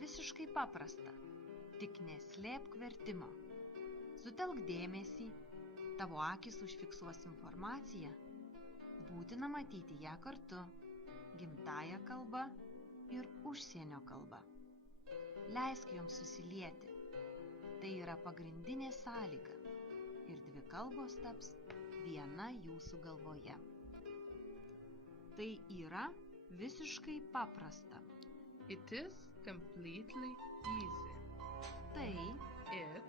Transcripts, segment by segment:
visiškai paprasta, tik neslėpk vertimo. Sutelk dėmesį, tavo akys užfiksuos informaciją, būtina matyti ją kartu, gimtąją kalbą ir užsienio kalbą. Leisk joms susilieti, tai yra pagrindinė sąlyga ir dvi kalbos taps viena jūsų galvoje. Tai yra visiškai paprasta. It is completely easy. Tai, It,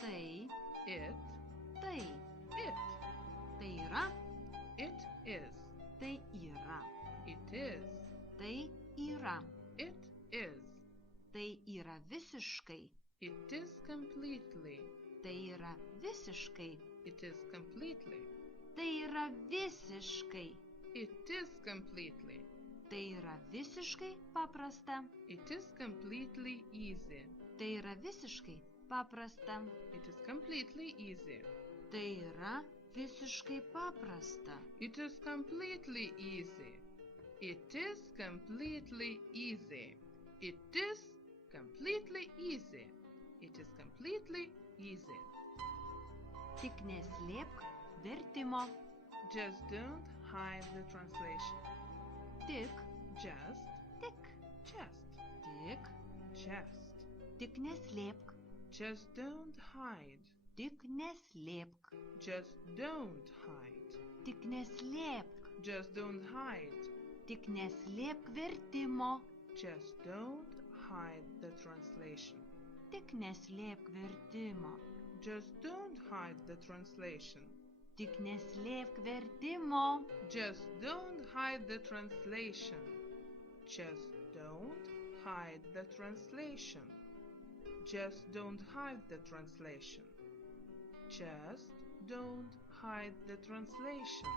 tai, it, tai. it. Tai yra, It is. tai yra. It is. Tai yra. It is. Tai yra visiškai. It is completely. Tai yra visiškai. It is completely. Tai yra visiškai. It is completely. Tai yra visiškai paprasta. It is completely easy. Tai yra visiškai paprasta. It is completely easy. Tai yra visiškai paprasta. It is completely easy. It is completely easy. It is completely easy. It is completely easy. Tik neslėpk vertimo. Just don't hide the translation. Tik, Just, tik, just, tik, just. tik neslėpk. Just don't hide. Tik neslėpk. Just don't hide. Tik neslėpk. Just don't hide. Tik neslėpk vertimo. Just don't hide the translation. Tik neslėpk vertimo. Just don't hide the translation. Tik neslėpk vertimo. Just don't hide the translation. Just don't hide the translation. Just don't hide the translation. Just don't hide the translation.